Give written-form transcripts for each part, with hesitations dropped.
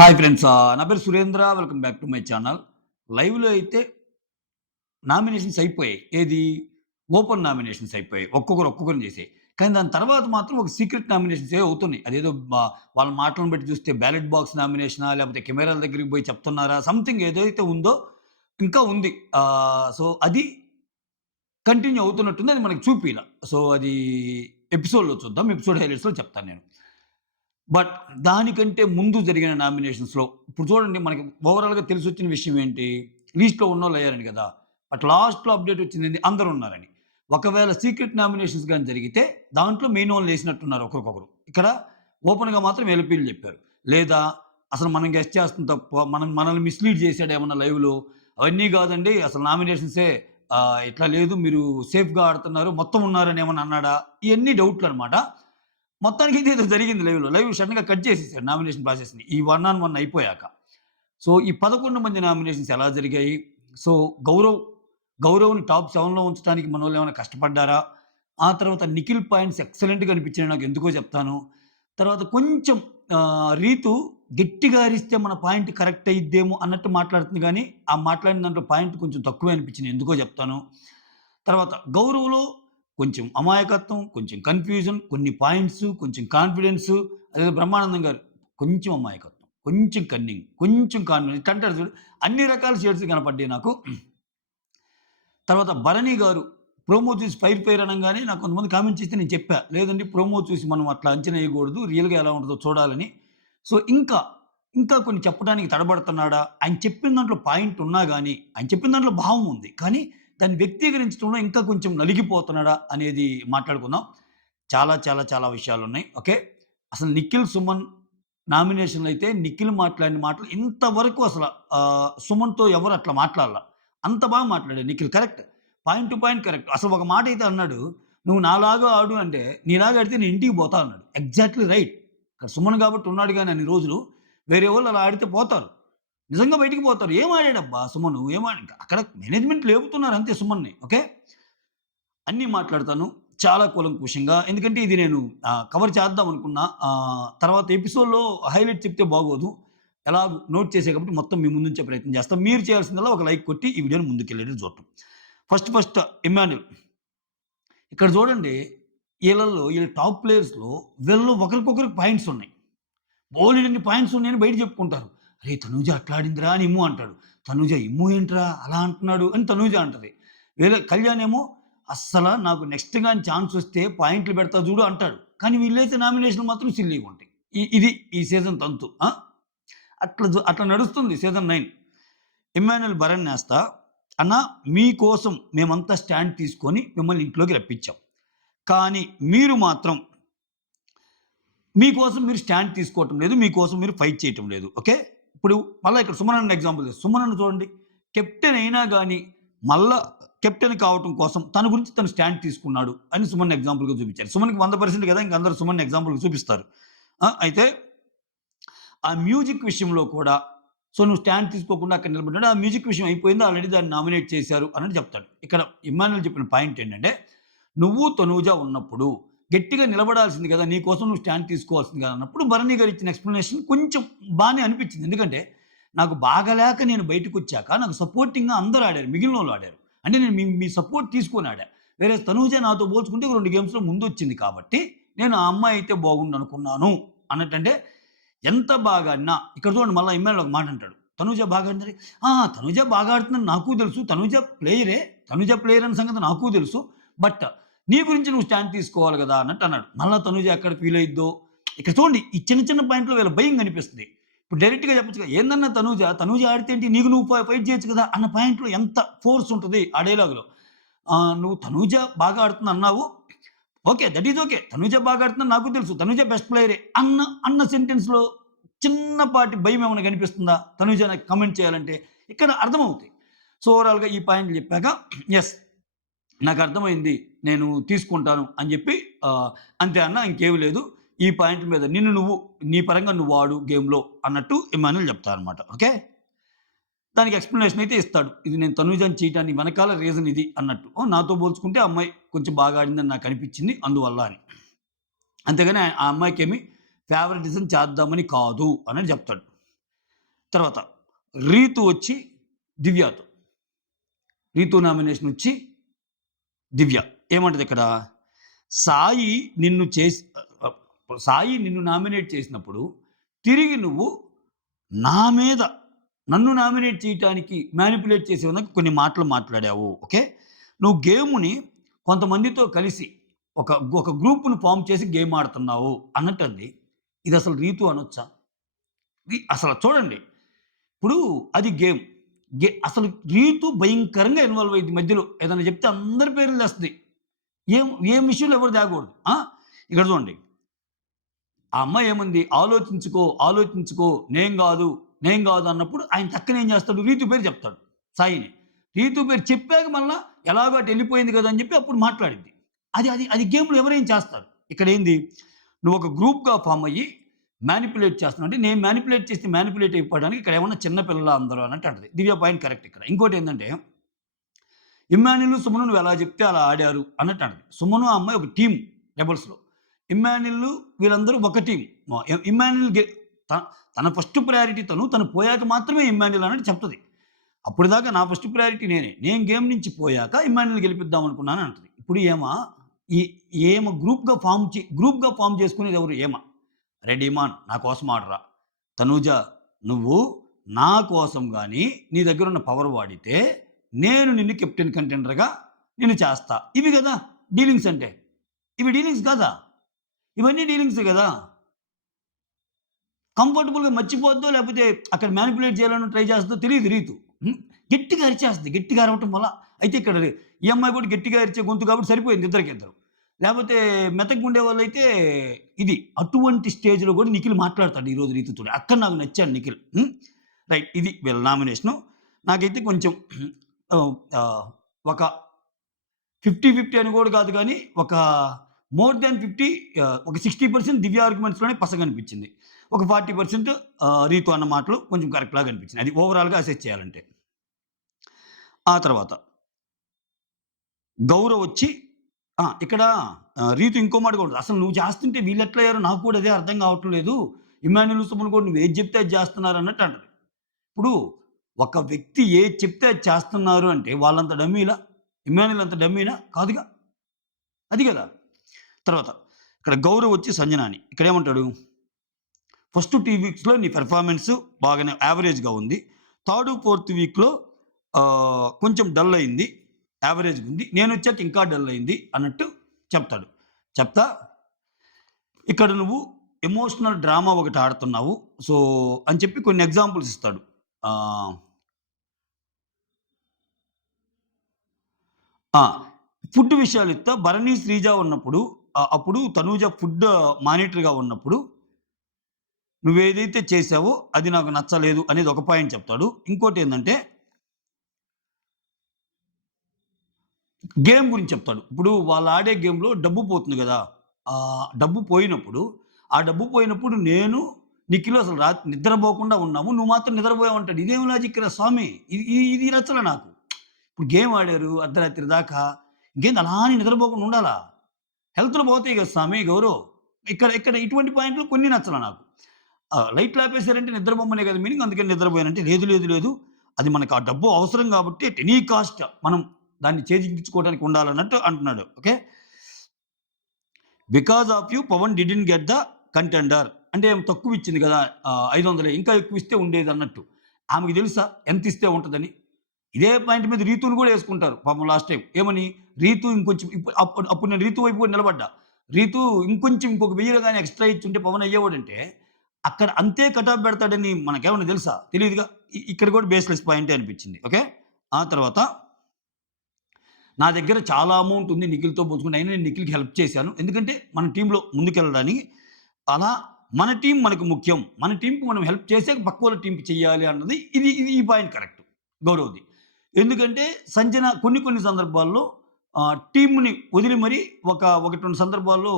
Hi friends. నా పేరు Surendra. Welcome back to my channel. లైవ్‌లో అయితే నామినేషన్స్ అయిపోయాయి. ఏది? ఓపెన్ నామినేషన్స్ అయిపోయాయి. ఒక్కొక్కరిని చేసాయి. కానీ దాని తర్వాత మాత్రం ఒక సీక్రెట్ నామినేషన్స్ ఏవో అవుతున్నాయి. అదేదో వాళ్ళ మాటలను బట్టి చూస్తే బ్యాలెట్ బాక్స్ నామినేషనా? లేకపోతే కెమెరాల దగ్గరికి పోయి చెప్తున్నారా? సంథింగ్ ఏదైతే ఉందో ఇంకా ఉంది. సో, అది కంటిన్యూ అవుతున్నట్టుంది. అది మనకు చూపియల. సో, అది ఎపిసోడ్‌లో చూద్దాం. ఎపిసోడ్ హైలైట్స్‌లో చెప్తాను నేను. బట్ దానికంటే ముందు జరిగిన నామినేషన్స్‌లో ఇప్పుడు చూడండి, మనకి ఓవరాల్‌గా తెలిసొచ్చిన విషయం ఏంటి? లీస్ట్‌లో ఉన్నోళ్ళయ్యారని గదా! బట్ లాస్ట్‌లో అప్డేట్ వచ్చిందేంది? అందరున్నారని. ఒకవేళ సీక్రెట్ నామినేషన్స్ గాని జరిగితే దాంట్లో మెయినోళ్ళేసినట్టున్నారు ఒకరికొకరు. ఇక్కడ ఓపెన్‌గా మాత్రం ఎల్‌పీలు జెప్పారు. లేదా అసలు మనం గెస్ చేస్తుంది తప్పు. మనల్ని మిస్‌లీడ్ చేసాడేమన్నా లైవ్‌లో? అవన్నీ గాదండి. అసలు నామినేషన్సే ఇట్లా లేదు. మీరు సేఫ్‌గా ఆడుతున్నారు. మొత్తం ఉన్నారని ఏమన్నా అన్నాడా? ఇయన్నీ డౌట్‌లనమాట. మొత్తానికైతే ఏదో జరిగింది లైవ్‌లో. లైవ్ సడెన్‌గా కట్ చేసేసారు నామినేషన్ ప్రాసెస్‌ని. ఈ 1 ఆన్ 1 అయిపోయాక. సో, ఈ 11 మంది నామినేషన్స్ ఎలా జరిగాయి? సో, గౌరవ్‌ని టాప్ 7లో ఉంచడానికి మనోళ్ళేమైనా కష్టపడ్డారా? ఆ తర్వాత నిఖిల్ పాయింట్స్ ఎక్సలెంట్‌గా అనిపించినాయి నాకెందుకో చెప్తాను. తర్వాత కొంచెం రీతు గట్టిగా అరిస్తే మన పాయింట్ కరెక్ట్ అయ్యిద్దేమో అన్నట్టు మాట్లాడుతుంది గానీ, ఆ మాట్లాడిన దాంట్లో పాయింట్ కొంచెం తక్కువే అనిపించింది. ఎందుకో చెప్తాను. తర్వాత గౌరవ్‌లో కొంచెం అమాయకత్వం, కొంచెం కన్‌ఫ్యూజన్, కొన్ని పాయింట్సు, కొంచెం కాన్ఫిడెన్సు, అదేదో బ్రహ్మానందం గారు కొంచెం అమాయకత్వం, కొంచెం కన్నింగ్, కొంచెం కాన్ఫిడెన్స్ ఇట్టంటారు చూడు. అన్ని రకాల షేడ్స్ కనపడ్డాయి నాకు. తర్వాత భరణి గారు ప్రోమో చూసి ఫైర్ ఫైర్ అనంగానే నాకు కొంతమంది కామెంట్ చేస్తే నేను చెప్పా. లేదండి, ప్రోమో చూసి మనం అట్లా అంచనా ఎయకూడదు. రియల్‌గా ఎలా ఉంటదో చూడాలని. సో, ఇంకా కొన్ని చెప్పడానికి తడబడుతున్నాడా? ఆయన చెప్పిన దాంట్లో పాయింట్ ఉన్నా గాని, ఆయన చెప్పిన దాంట్లో భావం ఉంది. కానీ దాన్ని వ్యక్తీకరించడంలో ఇంకా కొంచెం నలిగిపోతున్నాడా అనేది మాట్లాడుకుందాం. చాలా విషయాలున్నాయి. ఓకే. అసలు నిఖిల్, సుమన్ నామినేషన్‌లో అయితే నిఖిల్ మాట్లాడిన మాటలు ఇంతవరకు అసల సుమన్‌తో ఎవరు అట్లా మాట్లాడల. అంత బాగా మాట్లాడాడు Nikhil. Correct. Point to point correct. అసలు ఒక మాట అయితే అన్నాడు. "నువ్వు నాలాగా ఆడు అంటే, నీలాగా ఆడితే నేను ఇంటికి పోతా" అన్నాడు. Exactly right. ఇక్కడ సుమన్ కాబట్టి ఉన్నాడు గాని అన్ని రోజులు. వేరే వాళ్ళు అలా ఆడితే పోతారు. నిజంగా బయటికి పోతారు. ఏం ఆడాడబ్బా సుమను? అక్కడ మేనేజ్‌మెంట్ లేపుతున్నారు అంతే సుమన్‌ని. ఓకే. అన్నీ మాట్లాడతాను. చాలా కూలంకుషంగా. ఎందుకంటే ఇది నేను కవర్ చేద్దాం అనుకున్నా. తర్వాత ఎపిసోడ్‌లో హైలైట్ చెప్తే బాగోదు. ఎలాగో నోట్ చేసా కాబట్టి మొత్తం మీ ముందుంచే ప్రయత్నం చేస్తా. మీరు చేయాల్సిందల్లా ఒక లైక్ కొట్టి ఈ వీడియోని ముందుకెళ్ళేటట్టు చూడటం. First Emmanuel. ఇక్కడ చూడండి, ఈళ్ళ టాప్ ప్లేయర్స్‌లో వీళ్ళు ఒకరికొకరికి పాయింట్స్ ఉన్నాయి. బోలెడన్ని పాయింట్స్ ఉన్నాయని బయట చెప్పుకుంటారు. "అరేయ్! తనూజ అట్లా ఆడిందిరా" అని ఇమ్ము అంటాడు. "తనూజ ఇమ్ము ఏంట్రా అలా అంటున్నాడు" అని తనూజ అంటది. వేరే కళ్యాణ్ ఏమో "అస్సల నాకు నెక్స్ట్ గాని ఛాన్స్ వస్తే పాయింట్లు పెడతా చూడు" అంటాడు. కానీ వీళ్ళేసే నామినేషన్‌లు మాత్రం సిల్లీగా ఉంటాయి. ఇది ఈ సీజన్ తంతు. అట్లా నడుస్తుంది సీజన్ 9. ఇమ్మాన్యుల్ భరణ్యాస్త, "అన్న మీకోసం మేమంతా స్టాండ్ తీసుకొని మిమ్మల్ని ఇంట్లోకి రప్పించాం. కానీ మీరు మాత్రం మీకోసం మీరు స్టాండ్ తీసుకోవటం లేదు. మీకోసం మీరు ఫైట్ చేయటం లేదు. ఓకే. ఇప్పుడు మళ్ళా ఇక్కడ సుమన్ అన్న ఎగ్జాంపుల్ సుమన్ అన్న చూడండి. కెప్టెన్ అయినా గాని మళ్ళా కెప్టెన్ కావటం కోసం తన గురించి తను స్టాండ్ తీసుకున్నాడు అని సుమన్ ఎగ్జాంపుల్‌గా చూపించారు. సుమన్‌కి 100% కదా! ఇంక అందరూ సుమన్ ఎగ్జాంపుల్‌గా చూపిస్తారు. అయితే ఆ మ్యూజిక్ విషయంలో కూడా సో, నువ్వు స్టాండ్ తీసుకోకుండా అక్కడ నిలబడ్డాడు. ఆ మ్యూజిక్ విషయం అయిపోయింది. ఆల్రెడీ దాన్ని నామినేట్ చేశారు అన్నట్టు చెప్తాడు. ఇక్కడ ఇమ్మాన్యుల్ చెప్పిన పాయింట్ ఏంటంటే, నువ్వు తనూజ ఉన్నప్పుడు గట్టిగా నిలబడాల్సింది కదా! నీ కోసం నువ్వు స్టాండ్ తీసుకోవాల్సింది కదా! అన్నప్పుడు భరణి గారు ఇచ్చిన ఎక్స్‌ప్లనేషన్ కొంచెం బానే అనిపించింది. ఎందుకంటే, నాకు బాగాలేక నేను బయటకొచ్చాక నాకు సపోర్టింగ్‌గా అందరూ ఆడారు. మిగిలినోళ్ళు ఆడారు. అంటే నేను మీ సపోర్ట్ తీసుకొని ఆడా. వేరేస్ తనూజ నాతో పోల్చుకుంటే 2 గేమ్స్‌లో ముందొచ్చింది కాబట్టి, నేను ఆ అమ్మాయి అయితే బాగుండనుకున్నాను అన్నట్టంటే ఎంత బాగా ఆడినా ఇక్కడ చూడండి, మళ్ళా ఇమ్మానుయేల్ ఒక మాట అంటాడు. తనూజ బాగా ఆడిందని. తనూజ బాగా ఆడుతుందని నాకు తెలుసు. తనూజ ప్లేయరే. తనూజ ప్లేయర్ అన్న సంగతి నాకు తెలుసు. బట్ నీ గురించి నువ్వు స్టాండ్ తీసుకోవాలి గదా! అన్నట్టు అన్నాడు. మళ్ళా తనూజ ఎక్కడ ఫీల్ అయిద్దో. ఇక్కడ చూడండి, ఈ చిన్న పాయింట్‌లో వీళ్ళ భయం కనిపిస్తుంది. ఇప్పుడు డైరెక్ట్‌గా చెప్పొచ్చుగా, ఏందన్నా తనూజ ఆడితే ఏంటి, నీకు నువ్వు ఫైట్ చేయొచ్చు కదా! అన్న పాయింట్‌లో ఎంత ఫోర్స్ ఉంటది ఆ డైలాగ్‌లో. నువ్వు తనూజ బాగా ఆడుతుంది అన్నావు. Okay. That is okay. Tanuja బాగా ఆడుతుందని నాకు తెలుసు. తనూజ బెస్ట్ ప్లేయరే అన్న సెంటెన్స్‌లో చిన్నపాటి భయమేమైనా కనిపిస్తుందా? తనూజ నాకు కామెంట్ చేయాలంటే? ఇక్కడ అర్థమవుతాయి. సో, ఓవరాల్‌గా ఈ పాయింట్లు చెప్పాక యెస్. నాకర్థమైంది. నేను తీసుకుంటాను అని జెప్పి అంతే అన్న, ఇంకేమి లేదు. ఈ పాయింట్ల మీద నీ పరంగా నువ్వు ఆడు గేమ్‌లో అన్నట్టు ఇమ్మాన్యుల్ చెప్తారనమాట. ఓకే. దానికి ఎక్స్‌ప్లనేషన్ అయితే ఇస్తాడు. ఇది నేను తనూజని చేయటానికి వెనకాల రీజన్ ఇది అన్నట్టు. నాతో పోల్చుకుంటే ఆ అమ్మాయి కొంచెం బాగా ఆడిందని నాకనిపించింది అందువల్ల అని. అంతేగాని ఆ అమ్మాయికేమి ఫేవరెటిజం చేద్దామని కాదు అని చెప్తాడు. తర్వాత రీతు వచ్చి దివ్యతో. రీతు నామినేషన్ వచ్చి దివ్య. ఏమంటదిక్కడ? సాయి నిన్ను చేసి సాయి నిన్ను నామినేట్ చేసినప్పుడు తిరిగి నువ్వు నా మీద నన్ను నామినేట్ చేయటానికి మ్యానిప్యులేట్ చేసే విధంగా కొన్ని మాటలు మాట్లాడావు. ఓకే. నువ్వు గేముని కొంతమందితో కలిసి ఒక ఒక గ్రూప్‌ని ఫార్మ్ చేసి గేమ్ ఆడుతున్నావు అన్నట్టంది. ఇదసలు రీతు అనొచ్చా? అసలు చూడండి. ఇప్పుడు అది గేమ్. అసలు రీతు భయంకరంగా ఇన్వాల్వ్ అయ్యిద్ది మధ్యలో. ఏదైనా చెప్తే అందరి పేర్లు తెస్తది. ఏం ఏం విషయంలో ఎవరు దాగకూడదు. ఇక్కడ చూడండి. ఆ అమ్మాయి ఏమంది? ఆలోచించుకో, ఆలోచించుకో. నేను గాదు అన్నప్పుడు ఆయన టక్కన ఏం చేస్తాడు? రీతు పేరు చెప్తాడు సాయిని. రీతు పేరు చెప్పాక మళ్ళా ఎలాగో అటు ఎళ్ళిపోయింది కదా! అని చెప్పి అప్పుడు మాట్లాడిద్ది. అది గేమ్‌లో ఎవరైనా చేస్తారు. ఇక్కడేంది? నువ్వు ఒక గ్రూప్‌గా ఫార్మ్ అయ్యి మానిప్యులేట్ చేస్తున్నావు. అంటే నేను మానిప్యులేట్ చేస్తే మానిప్యులేట్ అయిపోవడానికి ఇక్కడ ఏమన్నా చిన్న పిల్లలా అందరూ అన్నట్టు అంటది. దివ్య పాయింట్ కరెక్ట్ ఇక్కడ. ఇంకోటేందంటే ఇమ్మాన్యుల్, సుమను నువ్వెలా చెప్తే అలా ఆడారు అన్నట్టు అంటది. సుమను ఆ అమ్మాయి ఒక టీమ్ రెబెల్స్‌లో. ఇమ్మాన్యుల్ వీళ్ళందరూ ఒక టీమ్. ఇమ్మాన్యుల్ త తన ఫస్ట్ ప్రయారిటీ తను పోయాక మాత్రమే ఇమ్మాన్యుల్ అన్నట్టు చెప్తది. అప్పటిదాకా నా ఫస్ట్ ప్రయారిటీ నేనే. నేను గేమ్ నుంచి పోయాక ఇమ్మాన్యుల్‌ని గెలిపిద్దాం అనుకున్నాను అంటది. ఇప్పుడు ఈ ఈమ గ్రూప్‌గా ఫార్మ్ చేసుకునేది ఎవరు? "అరే డీమాన్ నా కోసం ఆడరా. తనూజ నువ్వు నా కోసం గాని నీ దగ్గరున్న పవర్ వాడితే నేను నిన్ను కెప్టెన్ కంటెండర్‌గా నిన్ను చేస్తా." ఇవి గదా డీలింగ్స్ అంటే. ఇవి డీలింగ్స్ కాదా? ఇవన్నీ డీలింగ్సే గదా! కంఫర్టబుల్‌గా మర్చిపోద్దో లేకపోతే అక్కడ మానిప్యులేట్ చేయాలని ట్రై చేస్తదో తెలీదు రీతు. హ్మ్. గట్టిగా అరిచేస్తది. గట్టిగా అరవటం వల్ల అయితే ఇక్కడ ఈ అమ్మాయి కూడా గట్టిగా అరిచే గొంతు కాబట్టి సరిపోయింది ఇద్దరికిద్దరు. లేపోతే మెతకగుండేవాళ్ళైతే ఇది. అటువంటి స్టేజ్‌లో కూడా నిఖిల్ మాట్లాడతాడు ఈరోజు రీతుతోటి. అక్కడ నాకు నచ్చాడు నిఖిల్. రైట్. ఇది వీళ్ళ నామినేషను. నాకైతే కొంచెం ఆహ్, ఆహ్, ఒక 50, 50 అని కూడా కాదు గానీ, ఒక మోర్ థాన్ 50 ఒక 60% దివ్య ఆర్గ్యుమెంట్స్‌లోనే పసగనిపించింది. ఒక 40% రీతు అన్న మాటలు కొంచెం కరెక్ట్ లాగా అనిపించింది. అది ఓవరాల్‌గా అసెస్ చేయాలంటే. ఆ తర్వాత గౌరవ్ వచ్చి ఇక్కడ రీతు ఇంకో మాట కూడా ఉంది. అసలు నువ్వు చేస్తుంటే వీళ్ళెట్లయ్యారో నాకు కూడా అదే అర్థం కావట్లేదు లేదు. ఇమ్మాన్యుల్, సుమన్ కూడా నువ్వు ఏది చెప్తే అది చేస్తున్నారు అన్నట్టు అంటది. ఇప్పుడు ఒక వ్యక్తి ఏది చెప్తే అది చేస్తున్నారు అంటే వాళ్ళంత డమ్మీలా? ఇమ్మాన్యుల్ అంత డమ్మీనా? కాదుగా. అది గదా! తర్వాత ఇక్కడ గౌరవ్ వచ్చి సంజనాని. ఇక్కడేమంటాడు? ఫస్ట్ 2 వీక్స్‌లో నీ పెర్ఫార్మన్స్ బాగానే యావరేజ్‌గా ఉంది. థర్డ్, ఫోర్త్ వీక్‌లో కొంచెం డల్ అయింది. యావరేజ్‌గా ఉంది. నేనొచ్చాక ఇంకా డల్ అయింది అన్నట్టు చెప్తాడు. చెప్తా ఇక్కడ నువ్వు ఎమోషనల్ డ్రామా ఒకటి ఆడుతున్నావు. సో, అని చెప్పి కొన్ని ఎగ్జాంపుల్స్ ఇస్తాడు. ఆహ్, ఆ! ఫుడ్ విషయాలు ఇత్తా. భరణి, శ్రీజ ఉన్నప్పుడు అప్పుడు తనూజ ఫుడ్ మానిటర్‌గా ఉన్నప్పుడు నువ్వేదైతే చేశావో అది నాకు నచ్చలేదు అనేది ఒక పాయింట్ చెప్తాడు. ఇంకోటేందంటే గేమ్ గురించి చెప్తాడు. ఇప్పుడు వాళ్ళు ఆడే గేమ్‌లో డబ్బు పోతుంది గదా! డబ్బు పోయినప్పుడు, ఆ డబ్బు పోయినప్పుడు నేను, నిఖిల్ అసలు నిద్రపోకుండా ఉన్నాము. నువ్వు మాత్రం నిద్రపోయావంటాడు. ఇదేం లాజిక్‌రా స్వామి! ఇది నచ్చలే నాకు. ఇప్పుడు గేమ్ ఆడారు అర్ధరాత్రి దాకా. ఇంకేంది అలానే నిద్రపోకుండా ఉండాలా? హెల్త్‌లు పోతాయి గదా స్వామి గౌరవ్. ఇక్కడ ఇక్కడ ఇటువంటి పాయింట్లు కొన్ని నచ్చలే నాకు. లైట్లు ఆపేసారంటే నిద్రపోమనే కదా మీనింగ్. అందుకని నిద్రపోయానంటే లేదు, లేదు, లేదు. అది మనకు ఆ డబ్బు అవసరం కాబట్టి ఎట్ ఎనీ కాస్ట్ మనం దాన్ని చేజిక్కించుకోవడానికి ఉండాలన్నట్టు అంటున్నాడు. Okay. Because of you Pawan didn't get the contender. అంటే తక్కువ ఇచ్చింది కదా! 500 ఇంకా ఎక్కువ ఇస్తే ఉండేదన్నట్టు. ఆమెకు తెలుసా ఎంత ఇస్తే ఉంటదని? ఇదే పాయింట్ మీద రీతుని కూడా యేసుకుంటారు పాపం లాస్ట్ టైమ్. ఏమని? రీతు ఇంకొంచెం అప్పుడు నేను రీతు వైపు కూడా నిలబడ్డా. రీతు ఇంకొంచెం ఇంకొక 1000 గాని ఎక్స్‌ట్రా ఇచ్చుంటే పవన్ అయ్యేవాడంటే, అక్కడ అంతే కట్ ఆఫ్ పెడతాడని మనకేమన్నా తెలుసా? తెలీదుగా. ఇక్కడ కూడా బేస్‌లెస్ పాయింటే అనిపించింది. ఓకే. ఆ తర్వాత నా దగ్గర చాలా అమౌంట్ ఉంది నిఖిల్‌తో పోల్చుకుంటే. అయినా నేను నిఖిల్‌కి హెల్ప్ చేశాను. ఎందుకంటే మన టీమ్‌లో ముందుకెళ్ళడానికి. అలా మన టీమ్ మనకు ముఖ్యం. మన టీమ్‌కి మనం హెల్ప్ చేసాక పక్కోళ్ళ టీమ్‌కి చెయ్యాలి అన్నది ఇది ఈ పాయింట్ కరెక్ట్. గౌరవ్‌ది. ఎందుకంటే సంజన కొన్ని కొన్ని సందర్భాల్లో టీమ్‌ని వదిలి మరి ఒకటి 2 సందర్భాల్లో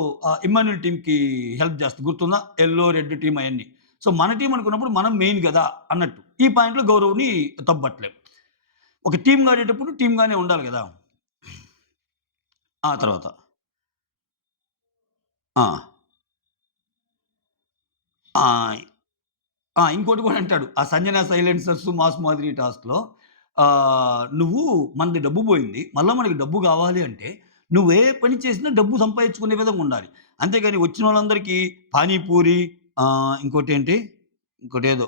ఇమ్మాన్యుల్ టీమ్‌కి హెల్ప్ చేస్తది. గుర్తుందా? యెల్లో, రెడ్ టీమ్ అయన్నీ. సో, మన టీమ్ అనుకున్నప్పుడు మనం మెయిన్ గదా! అన్నట్టు. ఈ పాయింట్‌లో గౌరవ్‌ని తప్పుపట్టలేం. ఒక టీమ్‌గా ఆడేటప్పుడు టీమ్‌గానే ఉండాలి గదా! ఆ తర్వాత ఆ! ఆ! ఇంకోటి కూడా అంటాడు. ఆ 'సంజన సైలెన్సర్స్', 'మాస్ మాదిరి' టాస్క్‌లో "నువ్వు మనది డబ్బు పోయింది. మళ్ళా మనకి డబ్బు కావాలి అంటే నువ్వు ఏ పని చేసినా డబ్బు సంపాదించుకునే విధంగా ఉండాలి. అంతేగాని వచ్చినోళ్ళందరికీ పానీపూరి ఇంకోటేంటి? ఇంకోటేదో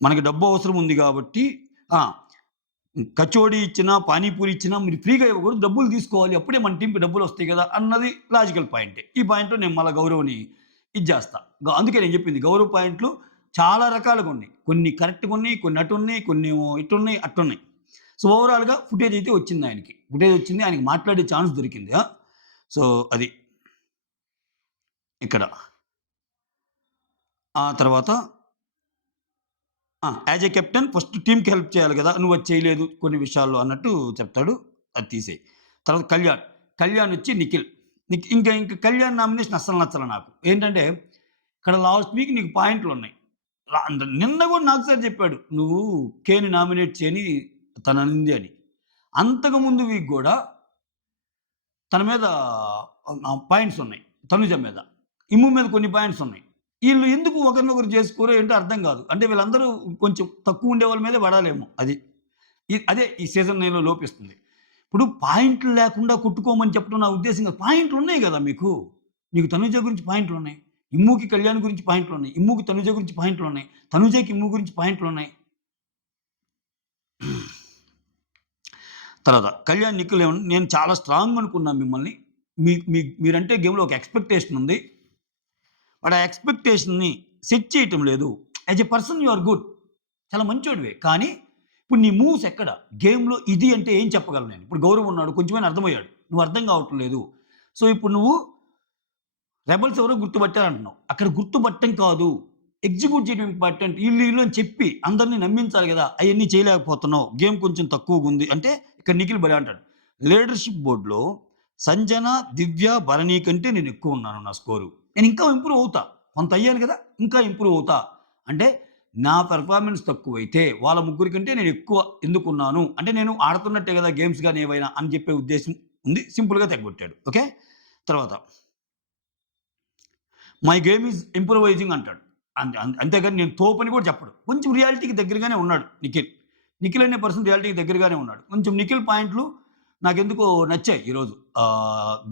మనకి డబ్బు అవసరం ఉంది కాబట్టి ఆ! కచోడీ ఇచ్చినా, పానీపూరి ఇచ్చినా మీరు ఫ్రీగా ఇవ్వకూడదు. డబ్బులు తీసుకోవాలి. అప్పుడే మన టీమ్‌కి డబ్బులొస్తాయి గదా! అన్నది లాజికల్ పాయింటే. ఈ పాయింట్‌లో నేను మళ్ళా గౌరవ్‌ని ఇది జేస్తా. అందుకే నేను జెప్పింది. గౌరవ్ పాయింట్లు చాలా రకాలుగున్నాయి. కొన్ని కరెక్ట్‌గున్నాయి, కొన్ని అటున్నాయి, కొన్నేమో ఇటున్నాయి, అట్టున్నాయి. సో, ఓవరాల్‌గా ఫుటేజ్ అయితే వచ్చిందాయనకి. ఫుటేజ్ వచ్చింది. ఆయనకి మాట్లాడే ఛాన్స్ దొరికింది. సో, అది ఇక్కడ. ఆ తర్వాత యాజ్ ఎ కెప్టెన్ ఫస్ట్ టీమ్‌కి హెల్ప్ చేయాలి గదా! నువ్వది చేయలేదు కొన్ని విషయాల్లో అన్నట్టు చెప్తాడు. అది తీసేయి. తర్వాత కళ్యాణ్. కళ్యాణ్ వచ్చి నిఖిల్. ఇంక కళ్యాణ్ నామినేషన్ అస్సలు నచ్చల నాకు. ఏంటంటే ఇక్కడ లాస్ట్ వీక్ నీకు పాయింట్లున్నాయి. ల నిన్న గూడా నాకు సార్ చెప్పాడు. నువ్వు కేని నామినేట్ చేయని తననింది అని. అంతకు ముందు వీక్ గూడా తన మీద పాయింట్స్ ఉన్నాయి. తనుజ మీద. ఇమ్ము మీద కొన్ని పాయింట్స్ ఉన్నాయి. ఈళ్ళు ఎందుకు ఒకరినొకరు చేసుకోరో ఏంటో అర్థం గాదు. అంటే వీళ్ళందరూ కొంచెం తక్కువ ఉండేవాళ్ళ మీదే పడాలేమో అది. అదే ఈ సీజన్ 9లో లోపిస్తుంది. ఇప్పుడు పాయింట్లు లేకుండా కొట్టుకోమని చెప్పడం నా ఉద్దేశ్యం కాదు. పాయింట్లున్నాయి గదా మీకు. నీకు తనుజ గురించి పాయింట్లున్నాయి. ఇమ్ముకి కళ్యాణ్ గురించి పాయింట్లున్నాయి. ఇమ్ముకి తనుజ గురించి పాయింట్లున్నాయి. తనుజకి ఇమ్ము గురించి పాయింట్లున్నాయి. తర్వాత కళ్యాణ్, నిఖిల్ నేను చాలా స్ట్రాంగ్ అనుకున్నా మిమ్మల్ని. మీ మీ మీరంటే గేమ్‌లో ఒక ఎక్స్‌పెక్టేషన్ ఉంది. బట్ ఆ ఎక్స్‌పెక్టేషన్‌ని సెట్ చేయటం లేదు. As a person you are good. చాలా మంచోడివే. కానీ ఇప్పుడు నీ మూవ్స్ ఎక్కడ? గేమ్‌లో ఇది అంటే ఏం చెప్పగలను నేను? ఇప్పుడు గౌరవ్ ఉన్నాడు. కొంచెమైనా అర్థమయ్యాడు. నువ్వు అర్థం కావటం లేదు. సో, ఇప్పుడు నువ్వు రెబెల్స్ ఎవరో గుర్తుపట్టారంటున్నావు. అక్కడ గుర్తుపట్టం కాదు. ఎగ్జిక్యూట్ చేయడం ఇంపార్టెంట్. ఈళ్ళు అని చెప్పి అందరిని నమ్మించాలి గదా! అయన్నీ చేయలేకపోతున్నావు. గేమ్ కొంచెం తక్కువగుంది. అంటే ఇక్కడ నిఖిల్ భలే అంటాడు. లీడర్‌షిప్ బోర్డ్‌లో సంజన, దివ్య, భరణి కంటే నేను ఎక్కువున్నాను నా స్కోరు. నేను ఇంకా ఇంప్రూవ్ అవుతా. కొంత అయ్యాను గదా! ఇంకా ఇంప్రూవ్ అవుతా. అంటే నా పెర్ఫార్మన్స్ తక్కువైతే వాళ్ళ ముగ్గురి కంటే నేను ఎక్కువ ఎందుకున్నాను? అంటే నేను ఆడుతున్నట్టే గదా! గేమ్స్ గాని ఏవైనా అని చెప్పే ఉద్దేశ్యం ఉంది. సింపుల్‌గా తెగ్గొట్టాడు. ఓకే. తర్వాత మై గేమ్ ఈజ్ ఇంప్రూవైజింగ్ అంటాడు. అంతేగాని నేను తోపని కూడా చెప్పడు. కొంచెం రియాలిటీకి దగ్గరగానే ఉన్నాడు నిఖిల్. నిఖిల్ అనే పర్సన్ రియాలిటీకి దగ్గరగానే ఉన్నాడు. కొంచెం నిఖిల్ పాయింట్లు నాకెందుకో నచ్చాయి ఈరోజు.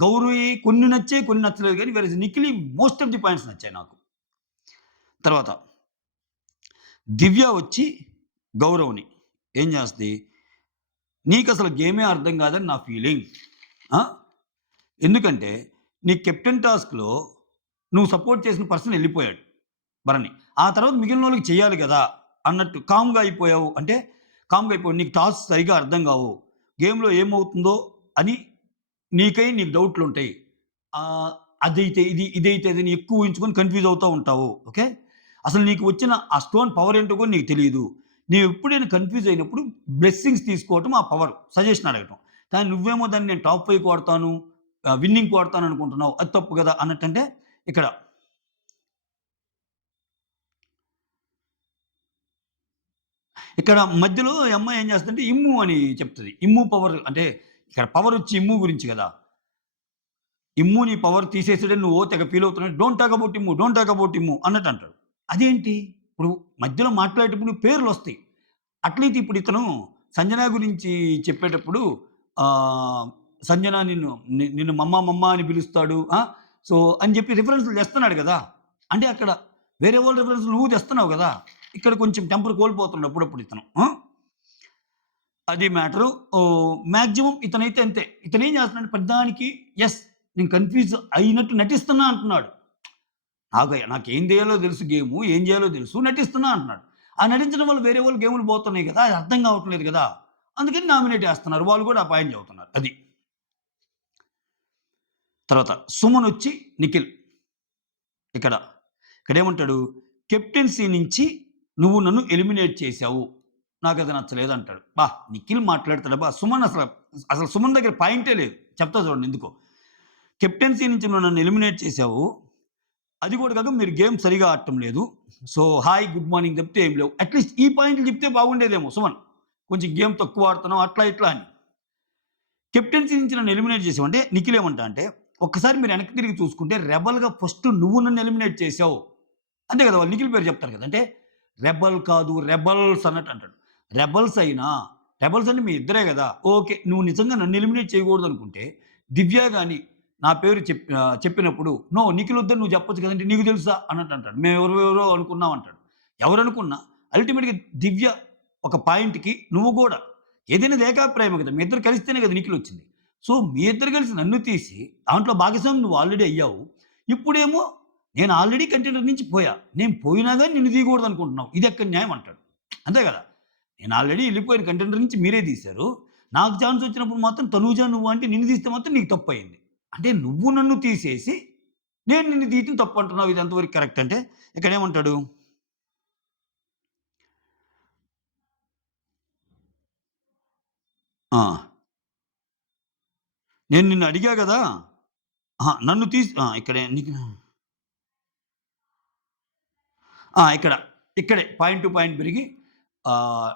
గౌరవి కొన్ని నచ్చాయి, కొన్ని నచ్చలేదు గానీ where is Nikhil most of the points నచ్చాయి నాకు. తర్వాత దివ్య వచ్చి గౌరవ్‌ని ఏం చేస్తది? నీకసలు గేమే అర్థం కాదని నా ఫీలింగ్. ఆ! ఎందుకంటే నీ కెప్టెన్ టాస్క్‌లో నువ్వు సపోర్ట్ చేసిన పర్సన్ ఎళ్ళిపోయాడు. భరణి. ఆ తర్వాత మిగిలినోళ్ళకి చేయాలి గదా! అన్నట్టు కామ్‌గా అయిపోయావు. అంటే కామ్‌గా అయిపోయావు. నీకు టాస్క్ సరిగ్గా అర్థం గావు. గేమ్‌లో ఏమవుతుందో అని నీకు డౌట్‌లుంటాయి. అదైతే ఇది, ఇదైతే ఇది అని ఎక్కువ ఊహించుకొని కన్‌ఫ్యూజ్ అవుతా ఉంటావు. ఓకే. అసలు నీకు వచ్చిన ఆ స్టోన్ పవర్ ఏంటో కూడా నీకు తెలీదు. నీవెప్పుడైనా కన్‌ఫ్యూజ్ అయినప్పుడు బ్లెస్సింగ్స్ తీసుకోవటం ఆ పవర్. సజెషన్ అడగటం. కానీ నువ్వేమో దాన్ని నేను టాప్ 5 వాడతాను, విన్నింగ్‌కి వాడతాను అనుకుంటున్నావు. అది తప్పు గదా! అన్నట్టంటే ఇక్కడ ఇక్కడ మధ్యలో ఈ అమ్మాయి ఏం చేస్తదంటే ఇమ్ము అని చెప్తది. ఇమ్ము పవర్ అంటే ఇక్కడ పవరొచ్చి ఇమ్ము గురించి గదా! ఇమ్ము నీ పవర్ తీసేసాడని నువ్వు తెగ ఫీల్ అవుతున్నావు. Don't talk about Immu, don't talk about Immu అన్నట్టు అంటాడు. అదేంటి? ఇప్పుడు మధ్యలో మాట్లాడేటప్పుడు పేర్లొస్తాయి. అట్లయితే ఇప్పుడు ఇతను సంజన గురించి చెప్పేటప్పుడు ఆహ్, సంజన నిన్ను మమ్మ మమ్మ అని పిలుస్తాడు. సో, అని చెప్పి రిఫరెన్స్‌లు తెస్తున్నాడు గదా! అంటే అక్కడ వేరే వాళ్ళ రిఫరెన్స్‌లు నువ్వు తెస్తున్నావు గదా! ఇక్కడ కొంచెం టెంపర్ కోల్పోతున్నాడు అప్పుడప్పుడు ఇతను. అది మ్యాటరు. మాక్సిమం ఇతనైతే అంతే. ఇతనేం చేస్తున్నాడంటే ప్రతిదానికి యెస్. నేను కన్‌ఫ్యూజ్ అయినట్టు నటిస్తున్నా అంటున్నాడు. నాకేం చేయాలో తెలుసు గేము. ఏం చేయాలో తెలుసు. నటిస్తున్నా అంటున్నాడు. ఆ నటించడం వల్ల వేరే వాళ్ళు గేములు పోతున్నాయి గదా! అది అర్థం కావట్లేదు గదా! అందుకని నామినేట్ చేస్తున్నారు. వాళ్ళు కూడా ఆ పాయింట్ చెబుతున్నారు. అది. తర్వాత సుమనొచ్చి నిఖిల్. ఇక్కడ. ఇక్కడేమంటాడు? కెప్టెన్సీ నుంచి నువ్వు నన్ను ఎలిమినేట్ చేశావు. నాకది నచ్చలేదంటాడు. నిఖిల్ మాట్లాడతాడబ్బా! అసలు సుమన్ దగ్గర పాయింటే లేదు. చెప్తా చూడండి ఎందుకో. కెప్టెన్సీ నుంచి నువ్వు నన్ను ఎలిమినేట్ చేశావు. అది కూడా కాక మీరు గేమ్ సరిగ్గా ఆడటం లేదు. సో, హాయ్, గుడ్ మార్నింగ్ తప్పితే ఏం లేవు. అట్‌లీస్ట్ ఈ పాయింట్లు చెప్తే బాగుండేదేమో సుమన్. కొంచెం గేమ్ తక్కువ ఆడుతున్నావు అట్లా ఇట్లా అని. కెప్టెన్సీ నుంచి నన్ను ఎలిమినేట్ చేసావు అంటే నిఖిల్ ఏమంటా అంటే, ఒక్కసారి మీరు వెనక్కి తిరిగి చూసుకుంటే రెబెల్‌గా ఫస్ట్ నువ్వు నన్ను ఎలిమినేట్ చేశావు. అంతే కదా! వాళ్ళు నిఖిల్ పేరు చెప్తారు కదా! అంటే రెబెల్ కాదు రెబెల్స్ అన్నట్టు అంటాడు. రెబెల్స్ అయినా రెబెల్స్ అంటే మీ ఇద్దరే గదా! ఓకే. నువ్వు నిజంగా నన్ను ఎలిమినేట్ చేయకూడదనుకుంటే దివ్య గాని నా పేరు చెప్పినప్పుడు నో నిఖిల్ వద్దని నువ్వు చెప్పొచ్చు కదండీ! నీకు తెలుసా? అన్నట్టు అంటాడు. మేము ఎవరెవరో అనుకున్నాం అంటాడు. ఎవరనుకున్నా అల్టిమేట్‌గా దివ్య ఒక పాయింట్‌కి నువ్వు గూడా ఏదైనా ఏకాభిప్రాయమే కదా! మీ ఇద్దరు కలిస్తేనే కదా నిఖిల్ వచ్చింది. సో, మీ ఇద్దరు కలిసి నన్ను తీసి దాంట్లో భాగస్వామి నువ్వు ఆల్రెడీ అయ్యావు. ఇప్పుడేమో నేను ఆల్రెడీ కంటెండర్ నుంచి పోయా. నేను పోయినా గాని నిన్ను తీయకూడదనుకుంటున్నావు. ఇదెక్కడ న్యాయం అంటాడు. అంతే గదా! నేను ఆల్రెడీ ఎళ్ళిపోయిన కంటెండర్ నుంచి మీరే తీశారు. నాకు ఛాన్స్ వచ్చినప్పుడు మాత్రం తనూజ నువ్వు అంటే నిన్ను తీస్తే మాత్రం నీకు తప్పయింది. అంటే నువ్వు నన్ను తీసేసి నేను నిన్ను తీయటం తప్పంటున్నావు. ఇది ఎంతవరకు కరెక్ట్ అంటే ఇక్కడేమంటాడు? ఆ! నేను నిన్ను అడిగా గదా! అహా! నన్ను తీసి ఇక్కడే నీకు ఇక్కడ ఇక్కడే పాయింట్ టు పాయింట్ పెరిగి ఆహ్,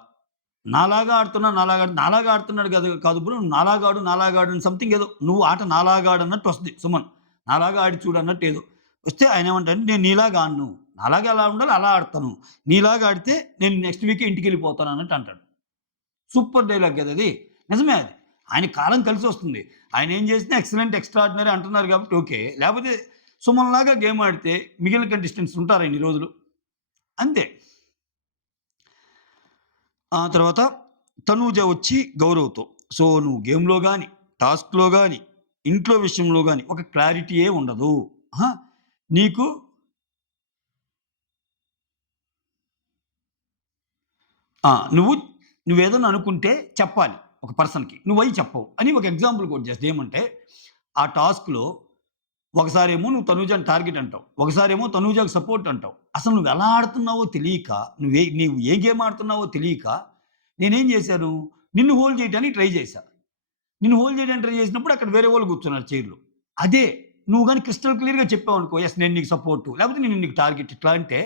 నాలాగా ఆడుతున్నాడు కాదు బ్రో. నాలాగా ఆడు అని సంథింగ్ ఏదో నువ్వు ఆట నాలాగా ఆడు అన్నట్టు వస్తది సుమన్. నాలాగా ఆడి చూడు అన్నట్టు ఏదో. వస్తే ఆయన ఏమంటాడంటే నేను నీలాగా ఆడను. నాలాగా ఎలా ఉండాలో అలా ఆడతాను. నీలాగా ఆడితే నేను నెక్స్ట్ వీకే ఇంటికెళ్ళిపోతాను అన్నట్టు అంటాడు. సూపర్ డైలాగ్ కదా అది. నిజమే అది. ఆయన కాలం కలిసొస్తుంది. ఆయన ఏం చేసినా ఎక్సలెంట్, ఎక్స్ట్రార్డినరీ అంటున్నారు కాబట్టి ఓకే. లేపోతే సుమన్‌లాగా గేమ్ ఆడితే మిగిలిన కంటెస్టెంట్స్ ఉంటారా ఇన్ని రోజులు? అంతే. ఆ తర్వాత తనూజ వచ్చి గౌరవ్‌తో. సో, నువ్వు గేమ్‌లో గాని, టాస్క్‌లో గాని, ఇంట్లో విషయంలో గాని ఒక క్లారిటీయే ఉండదు. ఆ! నీకు నువ్వు నువ్వేదన్నా అనుకుంటే చెప్పాలి ఒక పర్సన్‌కి. నువ్వయి చెప్పవు అని ఒక ఎగ్జాంపుల్ కోట్ చేస్తా. ఏమంటే ఆ టాస్క్‌లో ఒకసారేమో నువ్వు తనూజని టార్గెట్ అంటావు. ఒకసారేమో తనూజకి సపోర్ట్ అంటావు. అసలు నువ్వెలా ఆడుతున్నావో తెలియక, నీవు ఏ గేమ్ ఆడుతున్నావో తెలియక నేనేం చేశాను, నిన్ను హోల్డ్ చేయడానికి ట్రై చేశా. నిన్ను హోల్డ్ చేయడానికి ట్రై చేసినప్పుడు అక్కడ వేరే వాళ్ళు కూర్చున్నారు చైర్‌లో. అదే నువ్వు గాని క్రిస్టల్ క్లియర్‌గా చెప్పావనుకో, యెస్ నేను నీకు సపోర్టు. లేకపోతే నేను నీకు టార్గెట్ ఇట్లా అంటే